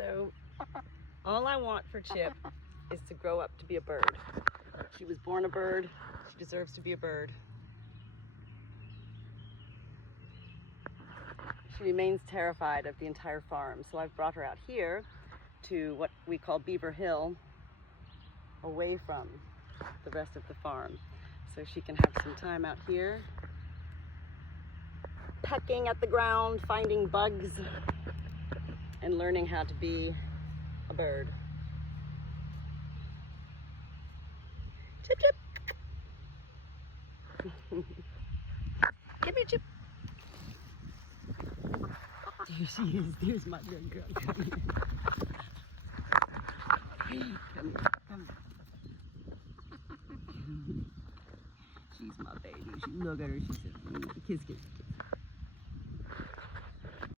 So all I want for Chip is to grow up to be a bird. She was born a bird. She deserves to be a bird. She remains terrified of the entire farm, so I've brought her out here to what we call Beaver Hill, away from the rest of the farm, so she can have some time out here pecking at the ground, finding bugs, and learning how to be a bird. Chip, chip. Come here, Chip. There she is. There's my good girl. Come here. Come here. Come here. She's my baby. Look at her. She's a kiss, kiss, kiss.